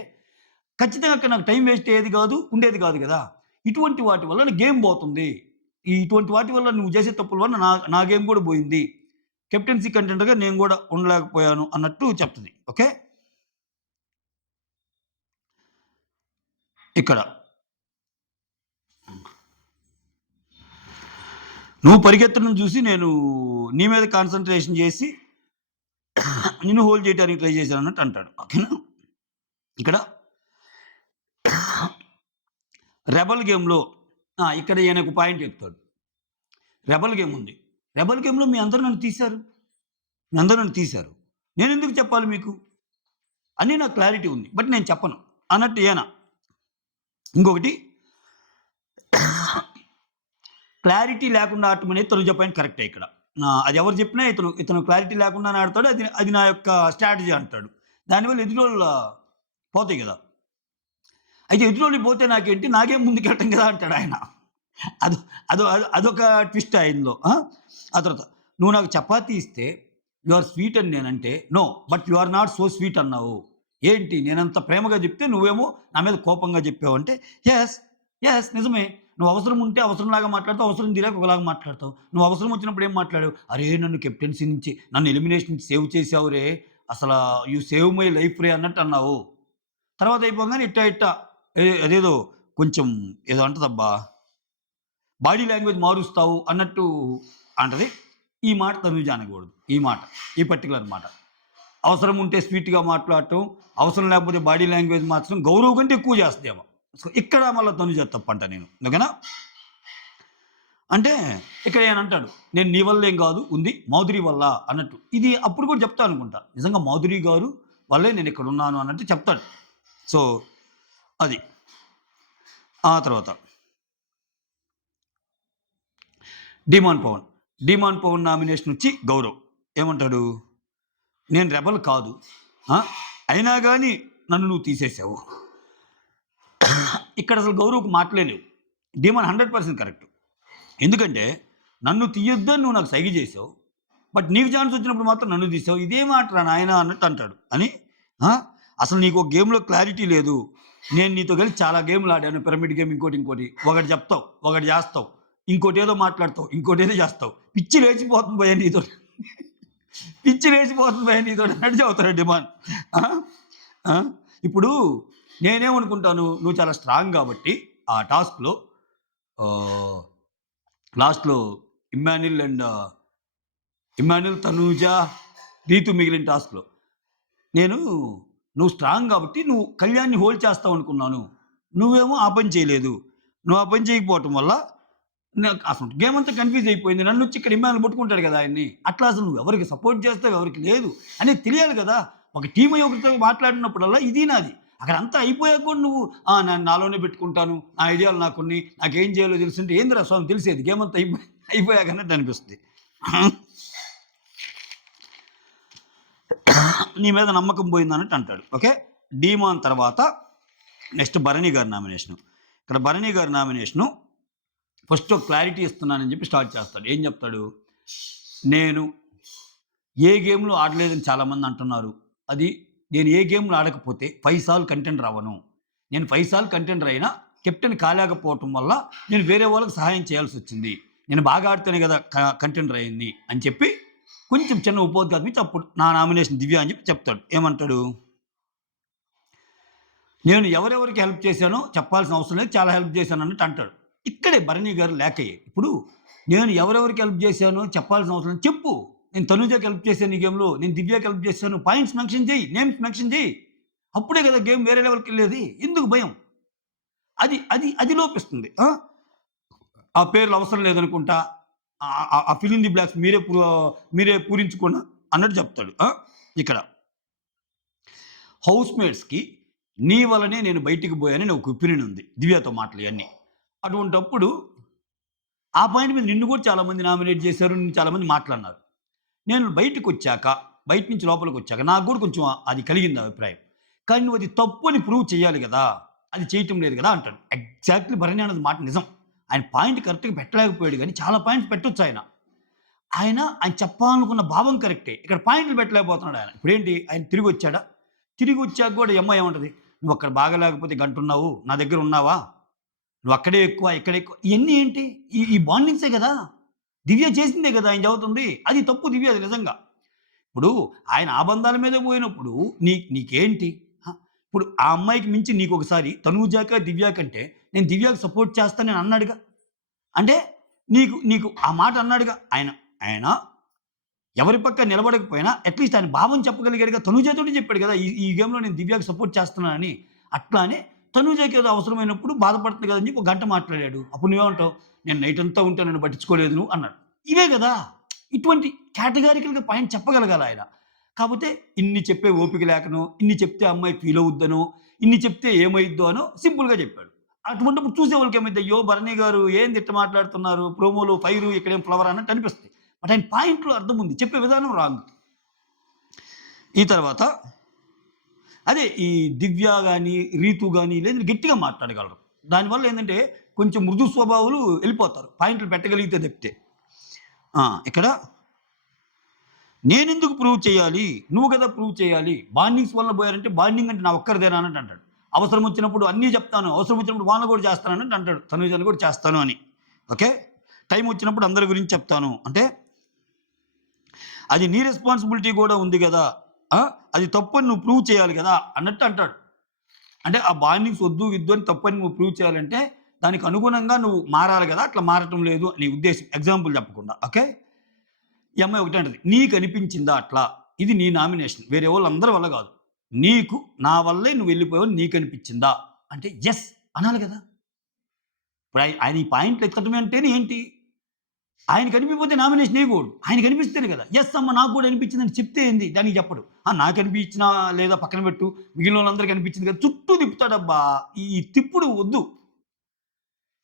ఖచ్చితంగా అక్కడ నాకు టైం వేస్ట్ అయ్యేది కాదు, ఉండేది కాదు గదా! ఇటువంటి వాటి వల్ల నా గేమ్ పోతుంది. ఇటువంటి వాటి వల్ల నువ్వు చేసే తప్పుల వల్ల నా నా గేమ్ కూడా పోయింది. కెప్టెన్సీ కంటెండర్‌గా నేను గూడా ఉండలేకపోయాను అన్నట్టు చెప్తది. ఓకే. ఇక్కడ నువ్వు పరిగెత్తడం చూసి నేను నీ మీద కాన్సంట్రేషన్ చేసి నిన్ను హోల్డ్ చేయడానికి ట్రై చేశానన్నట్టు అంటాడు. ఓకేనా? ఇక్కడ 'రెబెల్' గేమ్‌లో ఇక్కడ ఈయనొక పాయింట్ చెప్తాడు. 'రెబెల్' గేమ్ ఉంది. 'రెబెల్' గేమ్‌లో మీ అందరూ నన్ను తీశారు. మీ అందరూ నన్ను తీశారు. నేనెందుకు చెప్పాలి మీకు? అని నాకు క్లారిటీ ఉంది. బట్ నేను చెప్పను అన్నట్టు ఈయన. ఇంకొకటి క్లారిటీ లేకుండా ఆడటం అనేది తనుజ పాయింట్ కరెక్టే ఇక్కడ. అది ఎవరు చెప్పినా ఇతను క్లారిటీ లేకుండానే ఆడతాడు. అది అది నా యొక్క స్ట్రాటజీ అంటాడు. దానివల్ల ఎదురోళ్ళ పోతాయి గదా! అయితే ఎదురోళ్ళయి పోతే నాకేంటి? నాకేం ముందుకెళ్ళటం కదా! అంటాడాయన. అదొ అదొక ట్విస్ట్ ఆయనలో. ఆ తర్వాత "నువ్వు నాకు చపాతీ ఇస్తే యూ ఆర్ స్వీట్ అని నేనంటే, no but you are not so sweet అన్నావు. ఏంటి నేనంత ప్రేమగా చెప్తే నువ్వేమో నా మీద కోపంగా చెప్పావంటే, యెస్. యెస్. నిజమే. నువ్వు అవసరం ఉంటే అవసరంలాగా మాట్లాడతావు. అవసరం తీరాక ఒకలాగా మాట్లాడతావు. నువ్వు అవసరం వచ్చినప్పుడు ఏం మాట్లాడావు? అరే! నన్ను కెప్టెన్సీ నుంచి నన్ను ఎలిమినేషన్ నుంచి సేవ్ చేసావురే! అసలా యూ సేవ్ మై లైఫ్ రే అన్నట్టు అన్నావు. తర్వాత అయిపోగానే ఇట్టా అదేదో కొంచెం ఏదో అంటదబ్బా! బాడీ లాంగ్వేజ్ మారుస్తావు అన్నట్టు అంటది. ఈ మాట తనూజ అనకూడదు. ఈ మాట. ఈ పర్టిక్యులర్ మాట. అవసరం ఉంటే స్వీట్‌గా మాట్లాడటం, అవసరం లేకపోతే బాడీ లాంగ్వేజ్ మార్చడం గౌరవ్ కంటే ఎక్కువ చేస్తదేమో. సో, ఇక్కడ మళ్ళా తనుజ తప్పంట నేను. ఓకేనా? అంటే ఇక్కడ ఈయనంటాడు. నేను నీ వల్లేం గాదు ఉంది మాధురి వల్ల అన్నట్టు. ఇది అప్పుడు కూడా చెప్తా అనుకుంటా. నిజంగా మాధురి గారు వల్లే నేనిక్కడున్నాను అన్నట్టు చెప్తాడు. సో, అది. ఆ తర్వాత 'demon Pawan'. 'Demon Pawan' nomination వచ్చి గౌరవ్. ఏమంటాడు? నేను రెబెల్ కాదు. ఆ! అయినా గాని నన్ను నువ్వు తీసేసావు. ఇక్కడ అసలు గౌరవ్‌కి మాటలే లేవు. 'Demon' 100% correct. ఎందుకంటే నన్ను తీయొద్దని నువ్వు నాకు సైగ చేసావు. బట్ నీకు ఛాన్స్ వచ్చినప్పుడు మాత్రం నన్ను తీసావు. ఇదే మాటరా నాయనా అన్నట్టు అంటాడు. అని ఆ! అసలు నీకు ఒక గేమ్‌లో క్లారిటీ లేదు. నేను నీతో కలిసి చాలా గేమ్‌లు ఆడాను. పిరమిడ్ గేమ్ ఇంకోటి. ఒకటి చెప్తావు, ఒకటి చేస్తావు. ఇంకోటేదో మాట్లాడతావు, ఇంకోటేదో చేస్తావు. పిచ్చి లేచిపోతుంది భయ్యా నీతోటి. పిచ్చి లేచిపోతుంది భయ్యా నీతోటి అన్నట్టు చెబుతాడు డిమాండ్. ఆ! ఆ! ఇప్పుడు నేనేమనుకుంటాను, నువ్వు చాలా స్ట్రాంగ్ కాబట్టి ఆ టాస్క్‌లో లాస్ట్‌లో ఇమ్మాన్యుల్ అండ్ తనూజ, రీతు మిగిలిన టాస్క్‌లో నేను నువ్వు స్ట్రాంగ్ కాబట్టి నువ్వు కళ్యాణ్‌ని హోల్డ్ చేస్తావనుకున్నాను. నువ్వేమో ఆ పని చేయలేదు. నువ్వు ఆ పని చేయకపోవటం వల్ల నాకు అసలు గేమ్ అంతా కన్‌ఫ్యూజ్ అయిపోయింది. నన్నొచ్చి ఇక్కడ ఇమ్మాన్యుల్ పట్టుకుంటాడు కదా ఆయన్ని. అట్లా అసలు నువ్వెవరికి సపోర్ట్ చేస్తావు, ఎవరికి లేదు అనేది తెలియాలి కదా! ఒక టీమ్ అయ్యి ఒకరితో మాట్లాడినప్పుడల్లా ఇది నాది. అక్కడంతా అయిపోయాక కూడా నువ్వు నాలోనే పెట్టుకుంటాను. నా ఐడియాలు నాకున్నయి. నాకేం చేయాలో తెలుసుంటే ఏందిరా స్వామి తెలిసేది. గేమ్ అంతా అయిపోయాక అన్నట్టు అనిపిస్తుంది. నీ మీద నమ్మకం పోయిందన్నట్టు అంటాడు. ఓకే. డీమాన్ తర్వాత నెక్స్ట్ భరణి గారి నామినేషను. ఇక్కడ భరణి గారి నామినేషను ఫస్ట్ ఒక క్లారిటీ ఇస్తున్నానని చెప్పి స్టార్ట్ చేస్తాడు. ఏం చెప్తాడు? నేను ఏ గేమ్‌లో ఆడలేదని చాలామంది అంటున్నారు. అది నేను ఏ గేమ్‌లో ఆడకపోతే 5 సార్లు కంటెండర్ అవ్వను. నేను 5 సార్లు కంటెండర్ అయినా కెప్టెన్ కాలేకపోవటం వల్ల నేను వేరే వాళ్ళకి సహాయం చేయాల్సొచ్చింది. నేను బాగా ఆడితేనే కదా కంటెండర్ అయింది అని చెప్పి కొంచెం చిన్న ఉపోద్ఘాతం ఇచ్చి అప్పుడు నా నామినేషన్ దివ్య అని చెప్పి చెప్తాడు. ఏమంటాడు? నేను ఎవరెవరికి హెల్ప్ చేశానో చెప్పాల్సిన అవసరం లేదు. చాలా హెల్ప్ చేశాను అన్నట్టు అంటాడు. ఇక్కడే భరణి గారు లేకయ్యాయి. ఇప్పుడు నేను ఎవరెవరికి హెల్ప్ చేశానో చెప్పాల్సిన అవసరం లేదు. చెప్పు. నేను తనుజకి హెల్ప్ చేశాను ఈ గేమ్‌లో. నేను దివ్యకి హెల్ప్ చేశాను. పాయింట్స్ మెన్షన్ చెయ్యి. నేమ్స్ మెన్షన్ చెయ్యి. అప్పుడే కదా గేమ్ వేరే లెవెల్‌కెళ్ళేది. ఎందుకు భయం? అది లోపిస్తుంది. ఆ పేర్లు అవసరం లేదనుకుంటా. ఆ ఫిల్ ఇన్ ది బ్లాంక్స్ మీరే పూరించుకోండి అన్నట్టు చెప్తాడు. ఇక్కడ హౌస్‌మేట్స్‌కి నీ వల్లనే నేను బయటికి పోయానని ఒక ఒపీనియన్ ఉంది. దివ్యతో మాటలు ఇయన్నీ. అటువంటప్పుడు ఆ పాయింట్ మీద నిన్ను కూడా చాలామంది నామినేట్ చేశారు. నిన్ను చాలామంది మాట్లాడినారు. నేను బయటికొచ్చాక, బయట నుంచి లోపలికొచ్చాక నాకు కూడా కొంచెం అది కలిగింది అభిప్రాయం. కానీ నువ్వు అది తప్పు అని ప్రూవ్ చేయాలి గదా! అది చేయటం లేదు గదా! అంటాడు. ఎగ్జాక్ట్‌లీ భరణి అన్నది మాట నిజం. ఆయన పాయింట్ కరెక్ట్‌గా పెట్టలేకపోయాడు గానీ చాలా పాయింట్స్ పెట్టొచ్చాయన. ఆయన చెప్పాలనుకున్న భావం కరెక్టే. ఇక్కడ పాయింట్లు పెట్టలేకపోతున్నాడు ఆయన. ఇప్పుడేంటి ఆయన తిరిగొచ్చాడా? తిరిగొచ్చాక గూడా ఈ అమ్మాయి ఏమంటది? "నువ్వక్కడ బాగాలేకపోతే గంటున్నావు. నా దగ్గర ఉన్నావా? నువ్వక్కడే ఎక్కువ, ఇక్కడే ఎక్కువ." ఇయన్నీ ఏంటి? ఈ బాండింగ్సే గదా! దివ్య చేసిందే గదా! ఆయన చెబుతుంది. అది తప్పు దివ్యది నిజంగా. ఇప్పుడు ఆయన ఆ బంధాల మీదే పోయినప్పుడు నీకేంటి? ఇప్పుడు ఆ అమ్మాయికి మించి నీకొకసారి తనూజాక, దివ్య కంటే నేను దివ్యకి సపోర్ట్ చేస్తానని అన్నాడుగా. అంటే నీకు ఆ మాట అన్నాడుగా. ఆయన ఎవరి పక్క నిలబడకపోయినా అట్‌లీస్ట్ ఆయన భావం చెప్పగలిగాడుగా. తనూజతోటి చెప్పాడు గదా! ఈ గేమ్‌లో నేను దివ్యకి సపోర్ట్ చేస్తున్నానని. అట్లానే తనూజకి ఏదో అవసరమైనప్పుడు బాధపడుతుంది గదా! అని చెప్పి ఒక గంట మాట్లాడాడు. అప్పుడు నువ్వేమంటావు? నేను నైట్ అంతా ఉంటే నన్ను పట్టించుకోలేదు నువ్వు అన్నాడు. ఇవే గదా! ఇటువంటి కేటగారికల్‌గా పాయింట్ చెప్పగలగాలి ఆయన. కాపోతే ఇన్ని చెప్పే ఓపిక లేకనో, ఇన్ని చెప్తే అమ్మాయి ఫీల్ అవుద్దనో, ఇన్ని చెప్తే ఏమైద్దో అనో సింపుల్‌గా చెప్పాడు. అటువంటప్పుడు చూసేవాళ్ళకి ఏమైద్ది? అయ్యో! భరణి గారు ఏంది ఇట్ట మాట్లాడుతున్నారు? ప్రోమోలో ఫైరు ఇక్కడేం ఫ్లవర్ అన్నట్టు అనిపిస్తది. బట్ ఆయన పాయింట్‌లో అర్థం ఉంది. చెప్పే విధానం రాంగ్. ఈ తర్వాత అదే ఈ దివ్య గాని, రీతు గాని లేదంటే గట్టిగా మాట్లాడగలరు. దానివల్ల ఏందంటే కొంచెం మృదు స్వభావులు ఎళ్ళిపోతారు. పాయింట్లు పెట్టగలిగితే తప్పితే. ఇక్కడ నేనెందుకు ప్రూవ్ చేయాలి? నువ్వు కదా ప్రూవ్ చేయాలి. బాండింగ్స్ వల్ల పోయారంటే బాండింగ్ అంటే నా ఒక్కరిదేనా అన్నట్టు అంటాడు. అవసరం వచ్చినప్పుడు అన్నీ చెప్తాను. అవసరం వచ్చినప్పుడు వాళ్ళని కూడా చేస్తాను అన్నట్టు అంటాడు. తనుజని కూడా చేస్తాను అని. ఓకే. టైం వచ్చినప్పుడు అందరి గురించి చెప్తాను. అంటే అది నీ రెస్పాన్సిబిలిటీ కూడా ఉంది గదా! అది తప్పని నువ్వు ప్రూవ్ చేయాలి గదా! అన్నట్టు అంటాడు. అంటే ఆ బాండింగ్స్ వద్దు, గిద్దు అని తప్పని నువ్వు ప్రూవ్ చేయాలంటే దానికి అనుగుణంగా నువ్వు మారాలి గదా! అట్లా మారటం లేదు నీ ఉద్దేశం. ఎగ్జాంపుల్ చెప్పకుండా. ఓకే. ఈ అమ్మాయి ఒకటే అంటది. నీకనిపించిందా అట్లా? ఇది నీ నామినేషన్. వేరే వాళ్ళందరి వల్ల గాదు. నీకు నా వల్లే నువ్వు వెళ్ళిపోయావని నీకనిపించిందా? అంటే యెస్ అనాలి గదా! ఇప్పుడు ఆయన ఈ పాయింట్లు ఎత్తటం అంటేనే ఏంటి? ఆయనకి అనిపియకపోతే నామినేషన్ ఎయకూడదు. ఆయనకి అనిపిస్తేనే కదా! యెస్ అమ్మ నాకు కూడా అనిపించిందని చెప్తే ఏంది? దానికి చెప్పడు. నాకు అనిపించినా లేదా పక్కన పెట్టు. మిగిలినోళ్ళందరికి అనిపించింది కదా! చుట్టూ తిప్పుతాడబ్బా! ఈ తిప్పుడు వద్దు.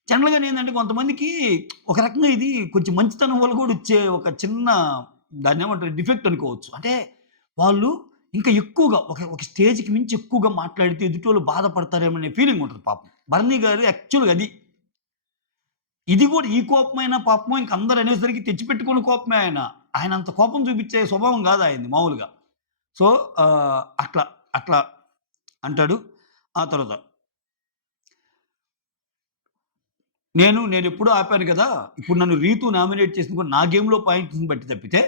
జనరల్‌గా ఏందంటే కొంతమందికి ఒక రకంగా ఇది కొంచెం మంచితనం వల్ల కూడా వచ్చే ఒక చిన్న దాన్నేమంటారు డిఫెక్ట్ అనుకోవచ్చు. అంటే వాళ్ళు ఇంకా ఎక్కువగా ఒక స్టేజ్‌కి మించి ఎక్కువగా మాట్లాడితే ఎదుటోళ్ళు బాధపడతారేమో అనే ఫీలింగ్ ఉంటది పాపం. భరణి గారు యాక్చువల్‌గా అది. ఇది కూడా ఈ కోపమైనా పాపమో ఇంక అందరూ అనేసరికి తెచ్చిపెట్టుకున్న కోపమే ఆయన. ఆయన అంత కోపం చూపించే స్వభావం కాదు ఆయనది మామూలుగా. సో, అట్లా, అట్లా అంటాడు. ఆ తర్వాత నేనెప్పుడో ఆపాను కదా! ఇప్పుడు నన్ను రీతు నామినేట్ చేసింది కూడా నా గేమ్‌లో పాయింట్స్‌ని బట్టి తప్పితే,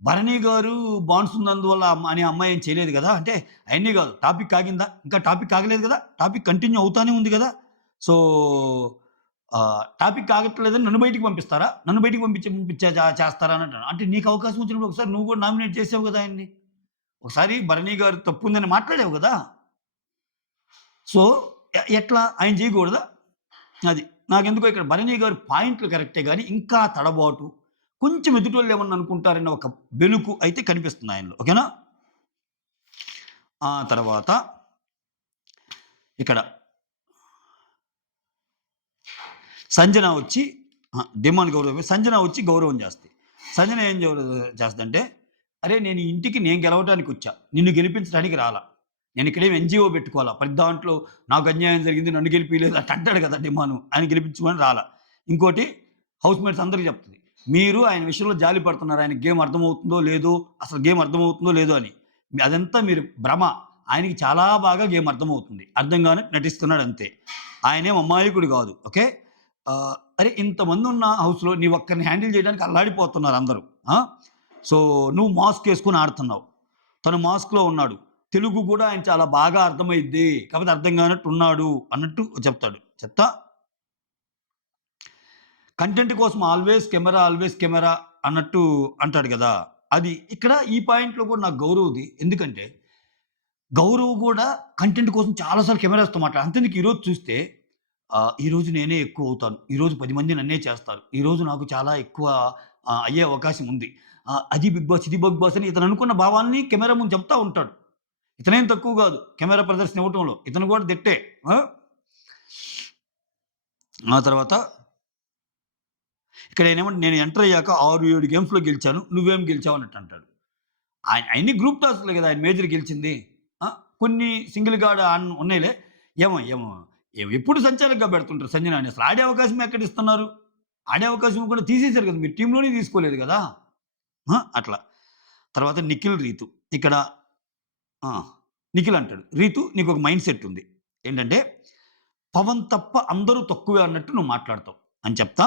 భరణి గారు బాండ్స్ ఉన్నందువల్ల అని అమ్మాయి ఏం చేయలేదు గదా! అంటే అయన్నీ గాదు. టాపిక్ ఆగిందా? ఇంకా టాపిక్ ఆగలేదు గదా! టాపిక్ కంటిన్యూ అవుతానే ఉంది గదా! సో, టాపిక్ ఆగట్లేదని నన్ను బయటికి పంపిస్తారా? నన్ను బయటికి పంపించే చేస్తారా అని అంటాను. అంటే నీకు అవకాశం వచ్చినప్పుడు ఒకసారి నువ్వు గూడా నామినేట్ చేసావు గదా ఆయన్ని. ఒకసారి భరణి గారు తప్పుందని మాట్లాడావు గదా! సో, ఎట్లా ఆయన చేయకూడదా? అది. నాకెందుకో ఇక్కడ భరణి గారి పాయింట్లు కరెక్టే గానీ, ఇంకా తడబాటు, కొంచెం ఎదుటోళ్ళు ఏమన్నా అనుకుంటారన్న ఒక బెనుకు అయితే కనిపిస్తుంది ఆయనలో. ఓకేనా? ఆ తర్వాత ఇక్కడ సంజన వచ్చి డిమాండ్ గౌరవం సంజన వచ్చి గౌరవం చేస్తది. సంజన ఏం చేస్తదంటే, "అరే! నేను ఈ ఇంటికి నేను గెలవటానికొచ్చా. నిన్ను గెలిపించడానికి రాలా. నేను ఇక్కడేమి ఎన్‌జీఓ పెట్టుకోవాలా. ప్రతి దాంట్లో నాకు అన్యాయం జరిగింది. నన్ను గెలిపియలేదు" అట్ట అంటాడు కదా! డిమాను. ఆయన గెలిపించుకొని రాలా. ఇంకోటి హౌస్‌మేట్స్ అందరికి చెప్తది. మీరు ఆయన విషయంలో జాలి పడుతున్నారు. ఆయనకి గేమ్ అర్థమవుతుందో లేదో, అసలు గేమ్ అర్థమవుతుందో లేదో అని. అదంతా మీరు భ్రమ. ఆయనకి చాలా బాగా గేమ్ అర్థమవుతుంది. అర్థం కానట్టు నటిస్తున్నాడు అంతే. ఆయనేం అమాయకుడు కాదు. ఓకే. అరే ఇంతమందున్న హౌస్‌లో నీ ఒక్కరిని హ్యాండిల్ చేయడానికి అల్లాడిపోతున్నారు అందరూ. ఆ! సో, నువ్వు మాస్క్ ఏసుకొని ఆడుతున్నావు. తను మాస్క్‌లో ఉన్నాడు. తెలుగు కూడా ఆయన చాలా బాగా అర్థమైద్ది. కాపోతే అర్థం కానట్టు ఉన్నాడు అన్నట్టు చెప్తాడు. చెప్తా కంటెంట్ కోసం ఆల్వేస్ కెమెరా అన్నట్టు అంటాడు గదా! అది ఇక్కడ ఈ పాయింట్‌లో కూడా నాకు గౌరవ్‌ది. ఎందుకంటే, గౌరవ్ గూడా కంటెంట్ కోసం చాలా సార్లు కెమెరాస్‌తో అంతెందుకు ఈరోజు చూస్తే ఈరోజు నేనే ఎక్కువవుతాను. ఈరోజు 10 మంది నన్నే చేస్తారు. ఈరోజు నాకు చాలా ఎక్కువ అయ్యే అవకాశం ఉంది. అది బిగ్ బాస్, ఇది బిగ్ బాస్ అని ఇతను అనుకున్న భావాల్ని కెమెరా ముందు చెప్తా ఉంటాడు. ఇతనేం తక్కువ గాదు. కెమెరా ప్రదర్శన ఇవ్వటంలో. ఇతను గూడా దిట్టే. ఆ! ఆ తర్వాత ఇక్కడ ఈయనేమంటే నేను ఎంటర్ అయ్యాక 6, 7 గేమ్స్‌లో గెలిచాను. నువ్వేం గెలిచావు అన్నట్టు అంటాడు. అయన్నీ గ్రూప్ టాస్క్‌లే గదా! ఆయన మేజర్ గెలిచింది. ఆ! కొన్ని సింగిల్‌గా ఉన్నయిలే. ఏమో ఏమో ఎప్పుడు సంచాలకుగా పెడుతుంటారు సంజనాని. అసలు ఆడే అవకాశం ఎక్కడిస్తున్నారు? ఆడే అవకాశం కూడా తీసేసారు కదా! మీరు టీమ్‌లోనే తీసుకోలేదు గదా! అట్లా. తర్వాత నిఖిల్, రీతు. ఇక్కడ ఆ! నిఖిల్ అంటాడు. "రీతు నీకొక మైండ్ సెట్ ఉంది. ఏంటంటే, పవన్ తప్ప అందరూ తక్కువే అన్నట్టు నువ్వు మాట్లాడతావు" అని చెప్తా.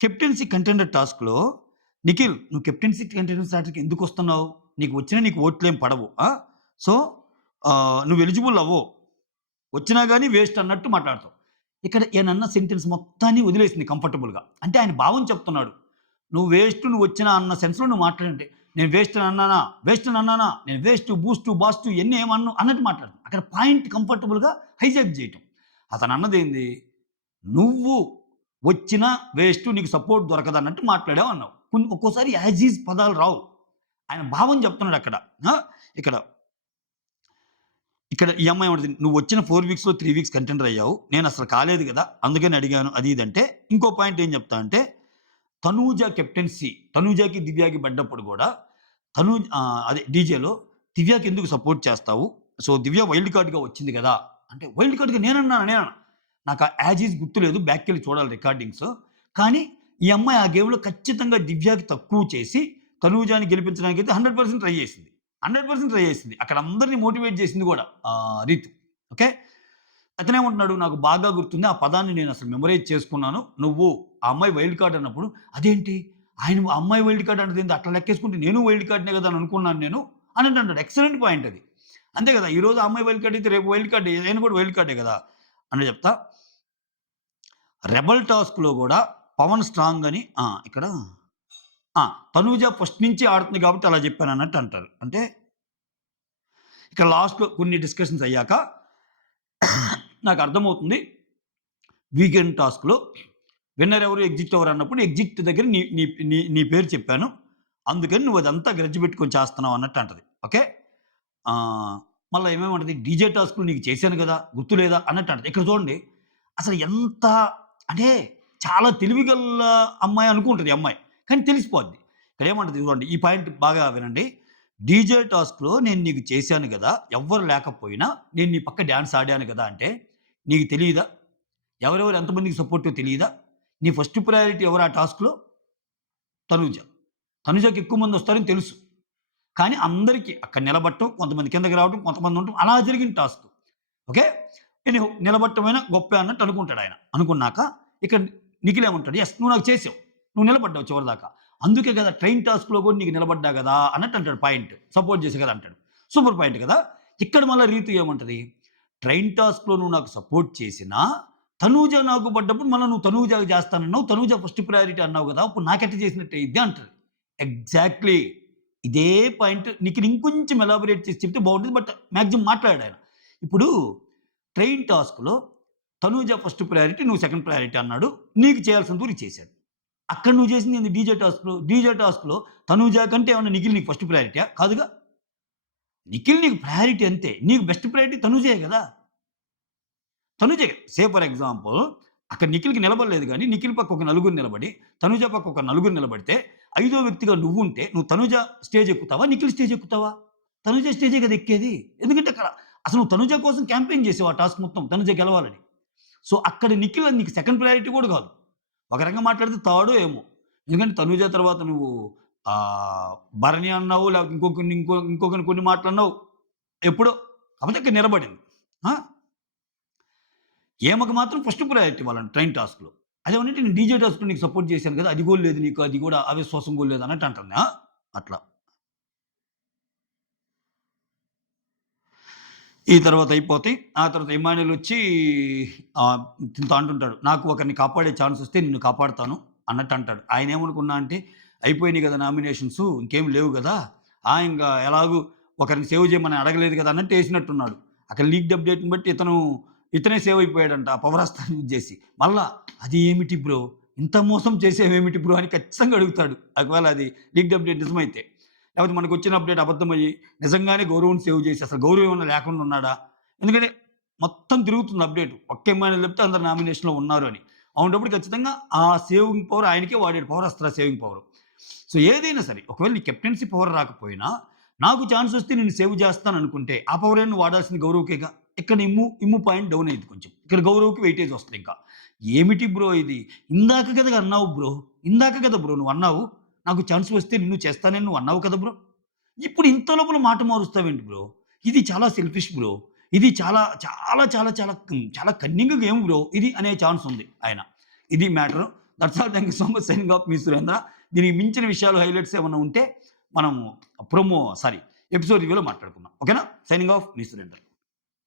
కెప్టెన్సీ కంటెండర్ టాస్క్‌లో నిఖిల్ నువ్వు కెప్టెన్సీ కంటెండర్ స్టార్టర్‌కి ఎందుకొస్తున్నావు? నీకు ఓట్లేం పడవు. సో, నువ్వు ఎలిజిబుల్ అవ్వవు. వచ్చినా గాని వేస్ట్ అన్నట్టు మాట్లాడతావు. ఇక్కడ ఈయనన్న సెంటెన్స్ మొత్తాన్ని వదిలేసింది కంఫర్టబుల్‌గా. అంటే ఆయన భావం చెప్తున్నాడు. నువ్వు వేస్ట్ నువ్వొచ్చినా అన్న సెన్స్‌లో నువ్వు మాట్లాడంటే, నేను వేస్ట్ అని అన్నానా? వేస్ట్ అని అన్నానా? నేను వేస్ట్, బూస్టు, బాస్టు ఇయన్నీ ఏమన్ను అన్నట్టు మాట్లాడను. అక్కడ పాయింట్ కంఫర్టబుల్‌గా హైజాక్ చేయటం. అతనన్నదేంది? నువ్వు వచ్చినా వేస్ట్ నీకు సపోర్ట్ దొరకదన్నట్టు మాట్లాడావు అన్నావు. ఒక్కోసారి యాజ్ ఈజ్ పదాలు రావు. ఆయన భావం చెప్తున్నాడక్కడ. ఆ! ఇక్కడ ఇక్కడ ఈ అమ్మాయి ఏమంటది, "నువ్వొచ్చిన 4 వీక్స్‌లో 3 వీక్స్ కంటెండర్ అయ్యావు. నేనసలు కాలేదు గదా! అందుకని అడిగాను" అది ఇది అంటే, ఇంకో పాయింట్ ఏం చెప్తా అంటే, తనూజ కెప్టెన్సీ తనూజకి, దివ్యకి పడ్డప్పుడు గూడా అదే డీజేలో దివ్యకి ఎందుకు సపోర్ట్ చేస్తావు? సో, దివ్య వైల్డ్ కార్డ్‌గా వచ్చింది గదా! అంటే వైల్డ్ కార్డ్‌గా నేనన్నా? నాకు యాజ్ ఈజ్ గుర్తులేదు. బ్యాక్‌కెళ్ళి చూడాలి రికార్డింగ్స్. కానీ ఈ అమ్మాయి ఆ గేమ్‌లో ఖచ్చితంగా దివ్యకి తక్కువ చేసి, తనూజని గెలిపించడానికైతే 100% ట్రై చేసింది. 100% ట్రై చేసింది. అక్కడ అందరిని మోటివేట్ చేసింది గూడా రీతు. ఓకే. అతనేమంటున్నాడు, "నాకు బాగా గుర్తుంది. ఆ పదాన్ని నేనసలు మెమరైజ్ చేసుకున్నాను. నువ్వు ఆ అమ్మాయి వైల్డ్ కార్డ్ అన్నప్పుడు, అదేంటి ఆయన ఆ అమ్మాయి వైల్డ్ కార్డ్ అంటదేంటి? అట్లా లెక్కేసుకుంటే నేను వైల్డ్ కార్డ్‌నే గదా! అని అనుకున్నాను నేను" అని అంటాడు. ఎక్సలెంట్ పాయింట్ అది. అంతే గదా! ఈరోజు ఆ అమ్మాయి వైల్డ్ కార్డ్ అయితే రేపు వైల్డ్ కార్డ్ నేను కూడా వైల్డ్ కార్డే గదా! అని చెప్తా. రెబెల్ టాస్క్‌లో గూడా పవన్ స్ట్రాంగ్ అని ఇక్కడ తనూజ ఫస్ట్ నుంచి ఆడుతుంది కాబట్టి అలా చెప్పానన్నట్టు అంటారు. అంటే ఇక లాస్ట్‌లో కొన్ని డిస్కషన్స్ అయ్యాక నాకర్థమవుతుంది. వీకెండ్ టాస్క్‌లో విన్నర్ ఎవరు? ఎగ్జిట్ ఎవరు? అన్నప్పుడు ఎగ్జిట్ దగ్గర నీ నీ నీ నీ పేరు చెప్పాను. అందుకని నువ్వు అదంతా గ్రడ్జ్ పెట్టుకొని చేస్తున్నావు అన్నట్టు అంటది. ఓకే. మళ్ళా ఏమేమంటది? డీజే టాస్క్‌లు నీకు చేశాను గదా! గుర్తులేదా? అన్నట్టు అంటది. ఇక్కడ చూడండి అసలు ఎంత అంటే చాలా తెలివిగల్ల అమ్మాయి అనుకుంటది ఈ అమ్మాయి. కానీ తెలిసిపోద్ది. ఇక్కడ ఏమంటది చూడండి ఈ పాయింట్ బాగా వినండి. డీజే టాస్క్‌లో నేను నీకు చేశాను గదా! ఎవ్వరు లేకపోయినా నేను నీ పక్క డాన్స్ ఆడాను గదా! అంటే నీకు తెలీదా? ఎవరెవరు ఎంతమందికి సపోర్టో తెలీదా? నీ ఫస్ట్ ప్రయారిటీ ఎవరు ఆ టాస్క్‌లో? తనూజ. తనూజకి ఎక్కువ మందొస్తారని తెలుసు. కానీ అందరికి అక్కడ నిలబడటం, కొంతమంది కిందకి రావడం, కొంతమంది ఉండటం అలా జరిగిన టాస్క్. ఓకే. ఎనీహౌ నిలబడటమైనా గొప్పే అన్నట్టు అనుకుంటాడాయన. అనుకున్నాక ఇక్కడ నిఖిల్ ఏమంటాడు, "యెస్ నువ్వు నాకు చేసావు. నువ్వు నిలబడ్డావు చివరిదాకా. అందుకే కదా ట్రైన్ టాస్క్‌లో కూడా నీకు నిలబడ్డా కదా అన్నట్టు అంటాడు పాయింట్. సపోర్ట్ చేసా కదా అంటాడు. సూపర్ పాయింట్ కదా! ఇక్కడ మళ్ళా రీతు ఏమంటది? ట్రైన్ టాస్క్‌లో నువ్వు నాకు సపోర్ట్ చేసినా, తనూజ నాకు పడ్డప్పుడు మళ్ళా నువ్వు తనూజకి చేస్తానన్నావు. తనూజ ఫస్ట్ ప్రయారిటీ అన్నావు కదా! అప్పుడు నాకెట్ట చేసినట్టు అయ్యిద్ది అంటది. ఎగ్జాక్ట్‌లీ. ఇదే పాయింట్ నీకు ఇంకొంచెం ఎలాబొరేట్ చేసి చెప్తే బావుంటది. బట్ మాక్సిమం మాట్లాడాయన. ఇప్పుడు ట్రైన్ టాస్క్‌లో తనూజ ఫస్ట్ ప్రయారిటీ, నువ్వు సెకండ్ ప్రయారిటీ అన్నాడు. నీకు చేయాల్సినంత వరకు చేశాడు. అక్కడ నువ్వు చేసింది ఏంది డీజే టాస్క్‌లో. డీజే టాస్క్‌లో తనూజ కంటే ఏమన్నా నిఖిల్ నీకు ఫస్ట్ ప్రయారిటీయా? కాదుగా. నిఖిల్ నీకు ప్రయారిటీ అంతే. నీకు బెస్ట్ ప్రయారిటీ తనూజే గదా! తనుజే సే ఫర్ ఎగ్జాంపుల్ అక్కడ నిఖిల్‌కి నిలబడలేదు గానీ, నిఖిల్ పక్క ఒక నలుగురు నిలబడి, తనుజ పక్క ఒక నలుగురు నిలబడితే, ఐదో వ్యక్తిగా నువ్వుంటే, నువ్వు తనుజ స్టేజ్ ఎక్కుతావా? నిఖిల్ స్టేజ్ ఎక్కుతావా? తనుజ స్టేజే కదా ఎక్కేది. ఎందుకంటే అక్కడ అసలు నువ్వు తనుజ కోసం క్యాంపెయిన్ చేసావు ఆ టాస్క్ మొత్తం తనుజ గెలవాలని. సో, అక్కడ నిఖిల్ నీకు సెకండ్ ప్రయారిటీ కూడా కాదు. ఒక రకంగా మాట్లాడితే థర్డో ఏమో. ఎందుకంటే తనుజ తర్వాత నువ్వు ఆహ్, భరణి అన్నావు, లేకపోతే ఇంకొకరిని కొన్ని మాటలన్నావు. ఎప్పుడో కాకపోతే అక్కడ నిలబడింది. ఆ! ఈమెకు మాత్రం ఫస్ట్ ప్రయారిటీ ఇవ్వాలంట ట్రైన్ టాస్క్‌లో. అదేమనంటే నేను డీజే టాస్క్‌లో నీకు సపోర్ట్ చేశాను కదా! అది కూడా లేదు నీకు. అది కూడా అవిశ్వాసం కూడా లేదు అన్నట్టు అంటుంది. ఆ! అట్లా. ఈ తర్వాత అయిపోతాయి. ఆ తర్వాత ఇమ్మాన్యుల్ వచ్చి తినతో అంటుంటాడు. నాకు ఒకరిని కాపాడే ఛాన్స్ వస్తే నిన్ను కాపాడుతాను అన్నట్టు అంటాడు. ఆయన ఏమనుకున్నా అంటే అయిపోయినాయి కదా నామినేషన్స్ ఇంకేమి లేవు కదా! ఇంగా ఎలాగూ ఒకరిని సేవ్ చేయమని అడగలేదు కదా! అన్నట్టు ఏసినట్టున్నాడు. అక్కడ లీక్డ్ అప్డేట్‌ని బట్టి ఇతనే సేవ్ అయిపోయాడంట ఆ పవరాస్త్రాన్ని యూజ్ చేసి. మళ్ళా అది ఏమిటి బ్రో? ఇంత మోసం చేసావేమిటి బ్రో? అని ఖచ్చితంగా అడుగుతాడు. ఒకవేళ అది లీక్డ్ అప్డేట్ నిజమైతే. లేకపోతే మనకొచ్చిన అప్డేట్ అబద్ధమయ్యి నిజంగానే గౌరవ్‌ని సేవ్ చేసి అసలు గౌరవం ఏమన్నా లేకుండా ఉన్నాడా? ఎందుకంటే మొత్తం తిరుగుతుంది అప్డేట్. ఒక్క ఎమ్మెల్యే తప్పితే అందరు నామినేషన్‌లో ఉన్నారు అని. అవుంటప్పుడు ఖచ్చితంగా ఆ సేవింగ్ పవర్ ఆయనకే వాడాడు. పవర్ అస్త్ర సేవింగ్ పవర్. సో ఏదైనా సరే ఒకవేళ నీ కెప్టెన్సీ పవర్ రాకపోయినా నాకు ఛాన్స్ వస్తే నిన్ను సేవ్ చేస్తాననుకుంటే ఆ పవర్ నువ్వు వాడాల్సింది గౌరవ్‌కేగా. ఇక్కడ ఇమ్ము పాయింట్ డౌన్ అయ్యిద్ది కొంచెం. ఇక్కడ గౌరవ్‌కి వెయిటేజ్ వస్తది ఇంకా. ఏమిటి బ్రో ఇది? ఇందాక కదా అన్నావు బ్రో. ఇందాక కదా బ్రో నువ్వన్నావు. నాకు ఛాన్స్ వస్తే నిన్ను చేస్తానని నువ్వు అన్నావు కదా బ్రో. ఇప్పుడు ఇంత లోపల మాట మారుస్తావేంటి బ్రో? ఇది చాలా సెల్ఫిష్ బ్రో. ఇది చాలా చాలా చాలా చాలా చాలా కన్నింగ్ గేమ్ బ్రో ఇది అనే ఛాన్స్ ఉంది ఆయన. ఇది matter. That's all. Thank you so much. Signing off మీ సురేంద్ర. దీనికి మించిన విషయాలు హైలైట్స్ ఏమన్నా ఉంటే మనము ఎపిసోడ్ రివ్యూలో మాట్లాడుకుందాం. ఓకేనా? సైనింగ్ ఆఫ్ మీ సురేంద్ర.